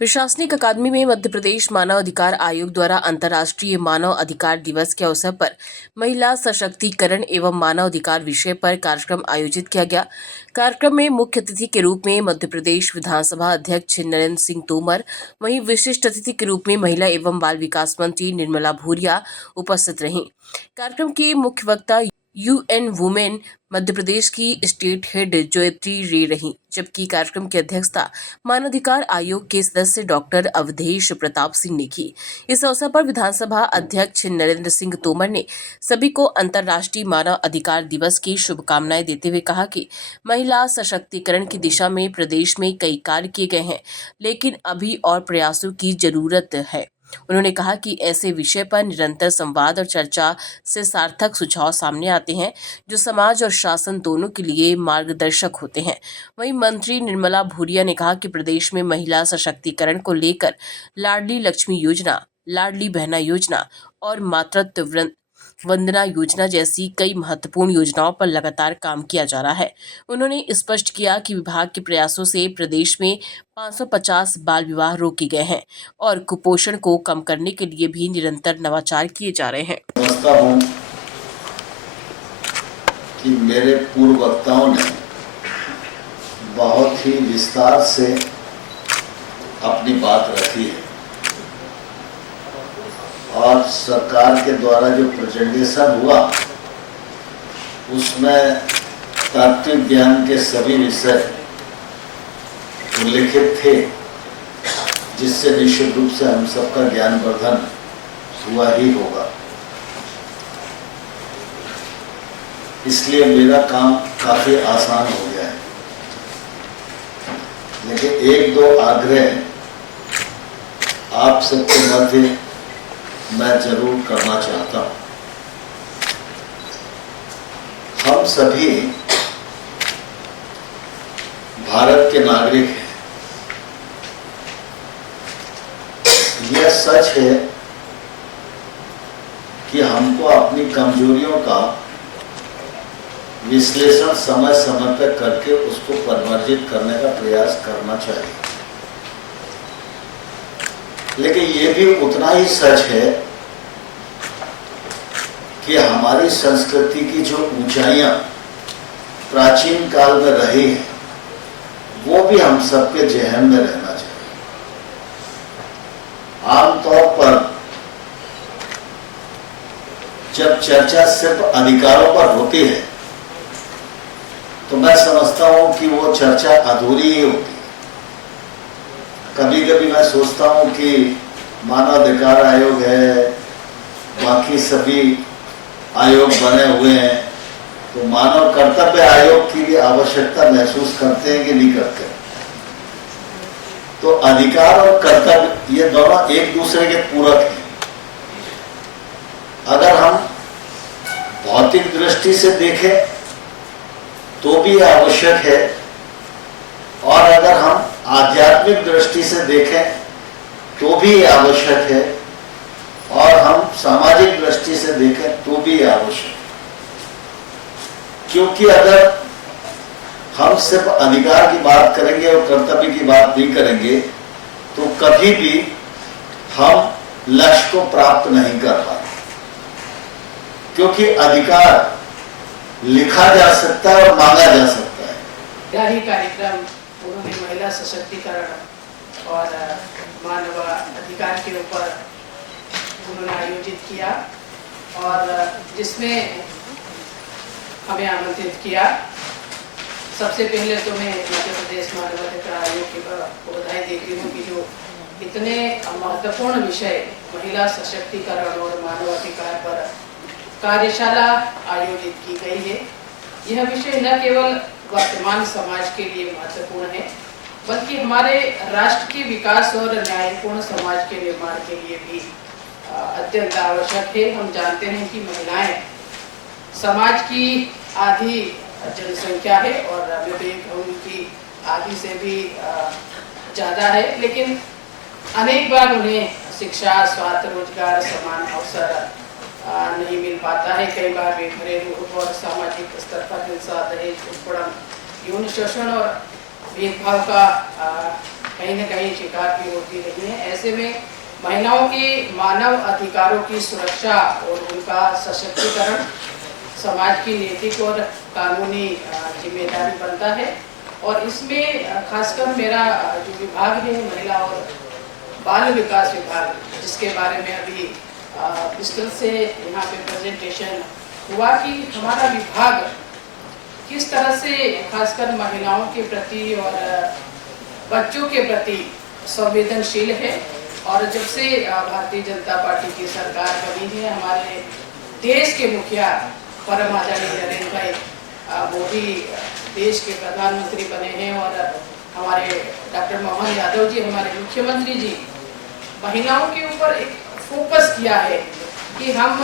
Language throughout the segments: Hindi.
प्रशासनिक अकादमी में मध्य प्रदेश मानव अधिकार आयोग द्वारा अंतर्राष्ट्रीय मानव अधिकार दिवस के अवसर पर महिला सशक्तिकरण एवं मानव अधिकार विषय पर कार्यक्रम आयोजित किया गया। कार्यक्रम में मुख्य अतिथि के रूप में मध्य प्रदेश विधानसभा अध्यक्ष नरेंद्र सिंह तोमर, वहीं विशिष्ट अतिथि के रूप में महिला एवं बाल विकास मंत्री निर्मला भूरिया उपस्थित रहीं। कार्यक्रम की मुख्य वक्ता UN वुमेन मध्य प्रदेश की स्टेट हेड जोयत्री रे रही, जबकि कार्यक्रम की अध्यक्षता मानवाधिकार आयोग के सदस्य डॉक्टर अवधेश प्रताप सिंह ने की। इस अवसर पर विधानसभा अध्यक्ष नरेंद्र सिंह तोमर ने सभी को अंतर्राष्ट्रीय मानव अधिकार दिवस की शुभकामनाएं देते हुए कहा कि महिला सशक्तिकरण की दिशा में प्रदेश में कई कार्य किए गए हैं, लेकिन अभी और प्रयासों की जरूरत है। उन्होंने कहा कि ऐसे विषय पर निरंतर संवाद और चर्चा से सार्थक सुझाव सामने आते हैं, जो समाज और शासन दोनों के लिए मार्गदर्शक होते हैं। वहीं मंत्री निर्मला भूरिया ने कहा कि प्रदेश में महिला सशक्तिकरण को लेकर लाडली लक्ष्मी योजना, लाडली बहना योजना और मातृत्व वंदना योजना जैसी कई महत्वपूर्ण योजनाओं पर लगातार काम किया जा रहा है। उन्होंने स्पष्ट किया कि विभाग के प्रयासों से प्रदेश में 550 बाल विवाह रोके गए हैं और कुपोषण को कम करने के लिए भी निरंतर नवाचार किए जा रहे हैं। समझता हूं कि मेरे पूर्व वक्ताओं ने बहुत ही विस्तार से अपनी बात रखी है और सरकार के द्वारा जो प्रेजेंटेशन हुआ उसमें तात्विक ज्ञान के सभी विषय उल्लेखित थे, जिससे निश्चित रूप से हम सबका ज्ञानवर्धन हुआ ही होगा। इसलिए मेरा काम काफी आसान हो गया है, लेकिन एक दो आग्रह आप सबके मध्य मैं जरूर करना चाहता हूं। हम सभी भारत के नागरिक हैं। यह सच है कि हमको अपनी कमजोरियों का विश्लेषण समय समय पर करके उसको परिवर्जित करने का प्रयास करना चाहिए, लेकिन ये भी उतना ही सच है कि हमारी संस्कृति की जो ऊंचाइयां प्राचीन काल में रही हैं, वो भी हम सबके जहन में रहना चाहिए। आमतौर पर जब चर्चा सिर्फ अधिकारों पर होती है तो मैं समझता हूं कि वो चर्चा अधूरी ही होती है। कभी कभी मैं सोचता हूं कि मानवाधिकार आयोग है, बाकी सभी आयोग बने हुए हैं, तो मानव कर्तव्य आयोग की भी आवश्यकता महसूस करते हैं कि नहीं करते। तो अधिकार और कर्तव्य ये दोनों एक दूसरे के पूरक हैं। अगर हम भौतिक दृष्टि से देखें तो भी आवश्यक है, और अगर हम आध्यात्मिक दृष्टि से देखें तो भी आवश्यक है, और हम सामाजिक दृष्टि से देखें तो भी आवश्यक है। क्योंकि अगर हम सिर्फ अधिकार की बात करेंगे और कर्तव्य की बात नहीं करेंगे तो कभी भी हम लक्ष्य को प्राप्त नहीं कर पाएंगे, क्योंकि अधिकार लिखा जा सकता है और मांगा जा सकता है। यही कार्यक्रम उन्होंने महिला सशक्तिकरण और मानव अधिकार के ऊपर उन्होंने आयोजित किया, और जिसमें हमें आमंत्रित किया। सबसे पहले तो मैं मध्य प्रदेश मानव अधिकार आयोग की बधाई देती हूँ कि जो इतने महत्वपूर्ण विषय महिला सशक्तिकरण और मानव अधिकार पर कार्यशाला आयोजित की गई है। यह विषय न केवल वर्तमान समाज के लिए महत्वपूर्ण है, बल्कि हमारे राष्ट्र के विकास और न्यायपूर्ण समाज के निर्माण के लिए भी अत्यंत आवश्यक है। हम जानते हैं कि महिलाएं समाज की आधी जनसंख्या है और विवेक उनकी आधी से भी ज़्यादा है, लेकिन अनेक बार उन्हें शिक्षा, स्वास्थ्य, रोजगार, समान अवसर नहीं मिल पाता है। कई बार वे घरेलू और सामाजिक स्तर पर हिंसा, दहेज, उत्पीड़न, यौन शोषण और भेदभाव का कहीं न कहीं शिकार भी होती रही हैं। ऐसे में महिलाओं के मानव अधिकारों की सुरक्षा और उनका सशक्तिकरण समाज की नैतिक और कानूनी जिम्मेदारी बनता है। और इसमें खासकर मेरा जो विभाग है, महिला और बाल विकास विभाग, जिसके बारे में अभी विस्तृत से यहाँ पे प्रेजेंटेशन हुआ कि हमारा विभाग किस तरह से खासकर महिलाओं के प्रति और बच्चों के प्रति संवेदनशील है। और जब से भारतीय जनता पार्टी की सरकार बनी है, हमारे देश के मुखिया परम आदरणीय नरेंद्र भाई मोदी देश के प्रधानमंत्री बने हैं और हमारे डॉक्टर मोहन यादव जी हमारे मुख्यमंत्री जी महिलाओं के ऊपर एक फोकस किया है कि हम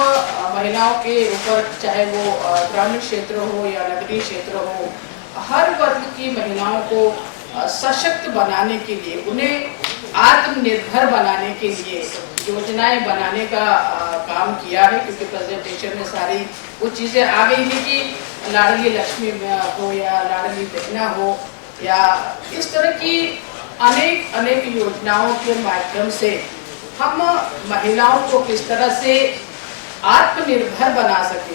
महिलाओं के ऊपर, चाहे वो ग्रामीण क्षेत्र हो या नगरीय क्षेत्र हो, हर वर्ग की महिलाओं को सशक्त बनाने के लिए, उन्हें आत्मनिर्भर बनाने के लिए योजनाएं बनाने का काम किया है। क्योंकि प्रेजेंटेशन में सारी वो चीज़ें आ गई थी कि लाडली लक्ष्मी हो या लाडली बहना हो या इस तरह की अनेक योजनाओं के माध्यम से हम महिलाओं को किस तरह से आत्मनिर्भर बना सके।